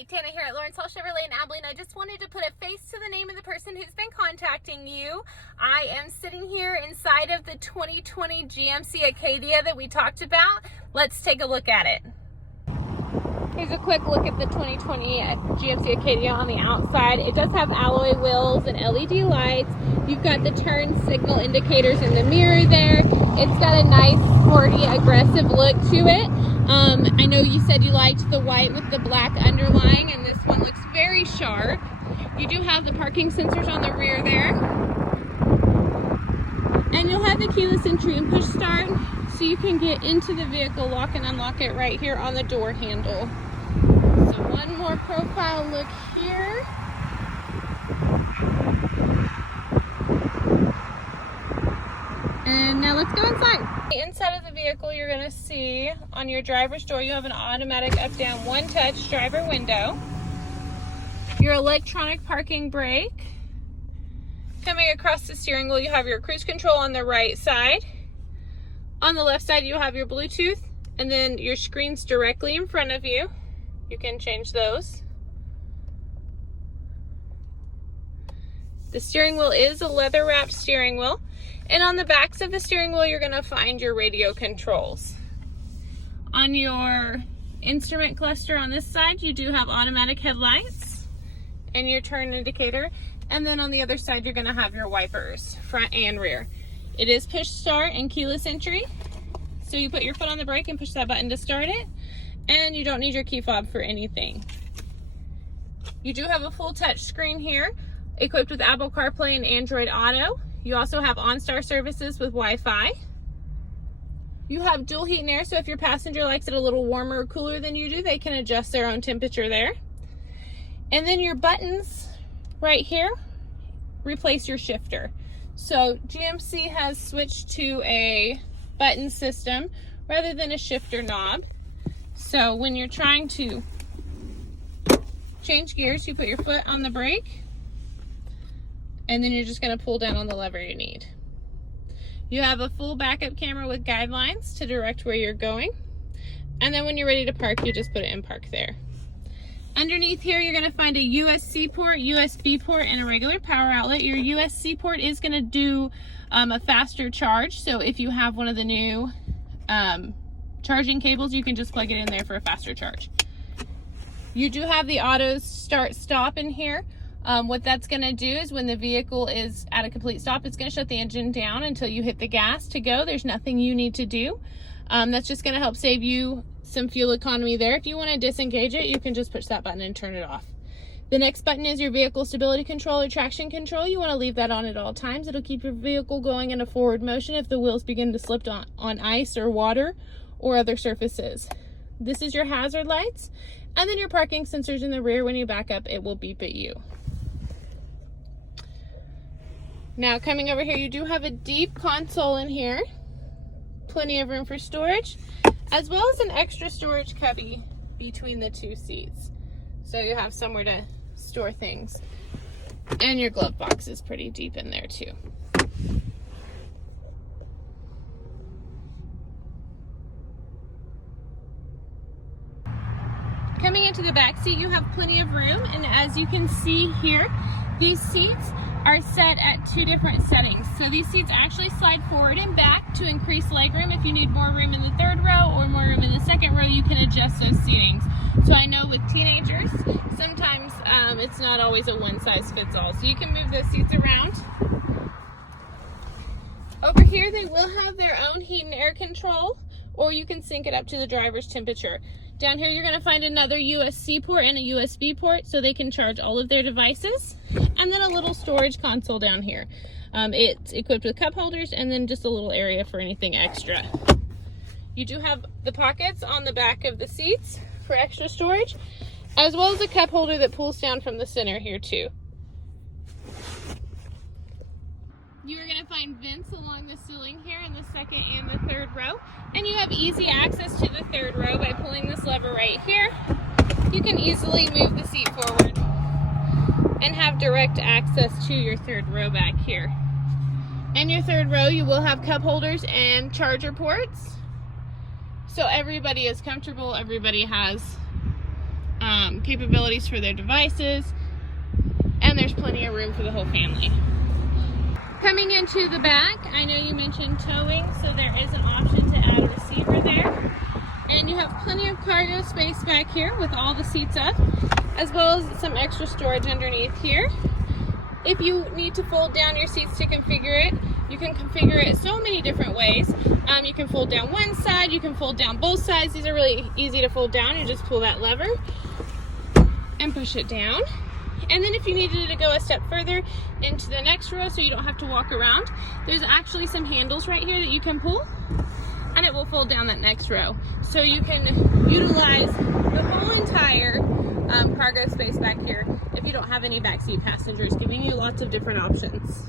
Hey, Tana here at Lawrence Hall Chevrolet in Abilene. I just wanted to put a face to the name of the person who's been contacting you. I am sitting here inside of the 2020 GMC Acadia that we talked about. Let's take a look at it. Here's a quick look at the 2020 GMC Acadia on the outside. It does have alloy wheels and LED lights. You've got the turn signal indicators in the mirror there. It's got a nice, sporty, aggressive look to it. I know you said you liked the white with the black underlying, and this one looks very sharp. You do have the parking sensors on the rear there. And you'll have the keyless entry and push start, so you can get into the vehicle, lock and unlock it right here on the door handle. So one more profile look here. And now let's go inside. Inside of the vehicle, you're going to see on your driver's door, you have an automatic up-down one-touch driver window. Your electronic parking brake. Coming across the steering wheel, you have your cruise control on the right side. On the left side, you have your Bluetooth, and then your screen's directly in front of you. You can change those. The steering wheel is a leather-wrapped steering wheel. And on the backs of the steering wheel, you're going to find your radio controls. On your instrument cluster on this side, you do have automatic headlights and your turn indicator. And then on the other side, you're going to have your wipers, front and rear. It is push start and keyless entry. So you put your foot on the brake and push that button to start it. And you don't need your key fob for anything. You do have a full touch screen here, equipped with Apple CarPlay and Android Auto. You also have OnStar services with Wi-Fi. You have dual heat and air, so if your passenger likes it a little warmer or cooler than you do, they can adjust their own temperature there. And then your buttons right here replace your shifter. So GMC has switched to a button system rather than a shifter knob. So when you're trying to change gears, you put your foot on the brake, and then you're just going to pull down on the lever you need. You have a full backup camera with guidelines to direct where you're going. And then when you're ready to park, you just put it in park there. Underneath here, you're going to find a USB port, USB port, and a regular power outlet. Your USB port is going to do a faster charge. So if you have one of the new charging cables, you can just plug it in there for a faster charge. You do have the auto start stop in here. What that's going to do is when the vehicle is at a complete stop, it's going to shut the engine down until you hit the gas to go. There's nothing you need to do. That's just going to help save you some fuel economy there. If you want to disengage it, you can just push that button and turn it off. The next button is your vehicle stability control or traction control. You want to leave that on at all times. It'll keep your vehicle going in a forward motion if the wheels begin to slip on ice or water or other surfaces. This is your hazard lights, and then your parking sensors in the rear. When you back up, it will beep at you. Now coming over here, you do have a deep console in here, plenty of room for storage, as well as an extra storage cubby between the two seats. So you have somewhere to store things. And your glove box is pretty deep in there too. Coming into the back seat, you have plenty of room, and as you can see here, these seats are set at two different settings. So these seats actually slide forward and back to increase legroom. If you need more room in the third row or more room in the second row, you can adjust those seatings. So I know with teenagers, sometimes it's not always a one-size-fits-all. So you can move those seats around. Over here, they will have their own heat and air control, or you can sync it up to the driver's temperature. Down here, you're going to find another USB port and a USB port so they can charge all of their devices. And then a little storage console down here. It's equipped with cup holders and then just a little area for anything extra. You do have the pockets on the back of the seats for extra storage, as well as a cup holder that pulls down from the center here too. You are going to find vents along the ceiling here in the second and the third row. And you have easy access to the third row by pulling this lever right here. You can easily move the seat forward and have direct access to your third row back here. In your third row, you will have cup holders and charger ports. So everybody is comfortable, everybody has capabilities for their devices, and there's plenty of room for the whole family. Coming into the back, I know you mentioned towing, so there is an option to add a receiver there. And you have plenty of cargo space back here with all the seats up, as well as some extra storage underneath here. If you need to fold down your seats to configure it, you can configure it so many different ways. You can fold down one side, you can fold down both sides. These are really easy to fold down. You just pull that lever and push it down. And then if you needed to go a step further into the next row so you don't have to walk around, there's actually some handles right here that you can pull, and it will fold down that next row. So you can utilize the whole entire cargo space back here if you don't have any backseat passengers, giving you lots of different options.